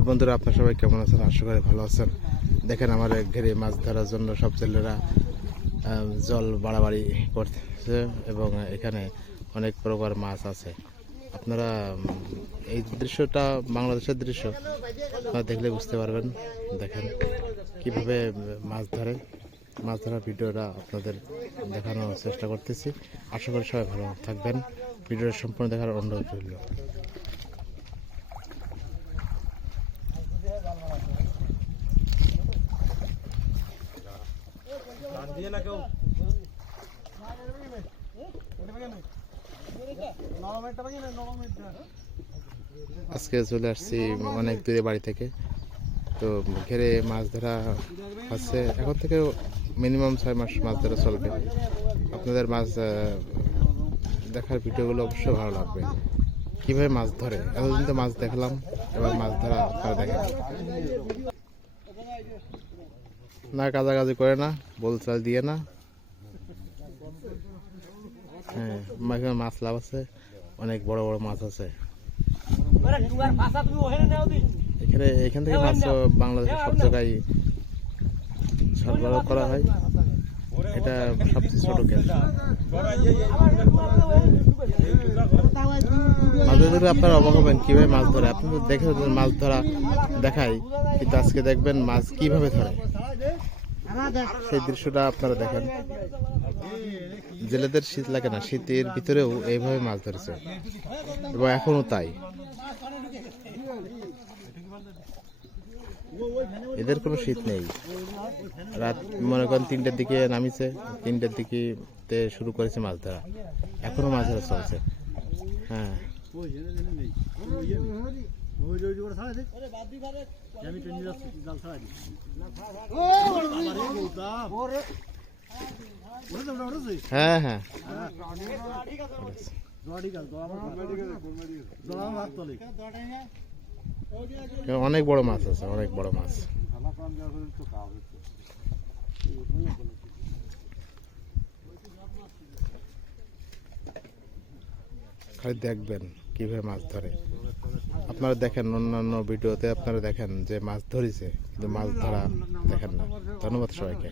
High বন্ধুরা, আপনারা সবাই কেমন আছেন? আশা করি ভালো আছেন। দেখেন আমার ঘেরে মাছ ধরার জন্য সব ছেলেরা জল বাড়াবাড়ি করতেছে এবং এখানে অনেক প্রকার মাছ আছে। আপনারা এই দৃশ্যটা বাংলাদেশের দৃশ্য, আপনারা দেখলে বুঝতে পারবেন। দেখেন কিভাবে মাছ ধরে, মাছ ধরার ভিডিওটা আপনাদের দেখানোর চেষ্টা করতেছি। আশা করি সবাই ভালো থাকবেন। ভিডিওটা সম্পূর্ণ দেখার অনুরোধ রইল। আজকে চলে আসছি অনেক দূরে বাড়ি থেকে, তো ঘেরে মাছ ধরা হচ্ছে। এখন থেকে মিনিমাম 6 মাস মাছ ধরা চলবে। আপনাদের মাছ দেখার ভিডিওগুলো অবশ্যই ভালো লাগবে। কীভাবে মাছ ধরে, এতদিন তো মাছ দেখলাম, এবার মাছ ধরা আপনারা দেখেন। না কাজাকাজি করে না, বলচাল দিয়ে না। হ্যাঁ, মাছ লাভ আছে, অনেক বড় বড় মাছ আছে এখান থেকে। মাছ বাংলাদেশের সব জায়গায় সরবরাহ করা হয়। এটা সবচেয়ে ছোট ক্ষেত। মাছ ধরে আপনারা অবাক হবেন কিভাবে মাছ ধরে। আপনাদের দেখে মাছ ধরা দেখাই, কিন্তু আজকে দেখবেন মাছ কিভাবে ধরে, সেই দৃশ্যটা আপনারা দেখেন। জেলেদের শীত লাগে না, শীতের ভিতরেও এইভাবে মাছ ধরেছে এবং এখনো তাই। এদের কোনো শীত নেই। রাত মনে করেন 3টার দিকে নামিছে, 3টার দিকে শুরু করেছে মাছ ধরা, এখনো মাছ ধরা চলছে। হ্যাঁ, হ্যাঁ হ্যাঁ, অনেক বড় মাছ আছে, অনেক বড় মাছ। খালি দেখবেন কিভাবে মাছ ধরে। আপনারা দেখেন অন্যান্য ভিডিওতে, আপনারা দেখেন যে মাছ ধরেছে, কিন্তু মাছ ধরা দেখেন না। ধন্যবাদ সবাইকে।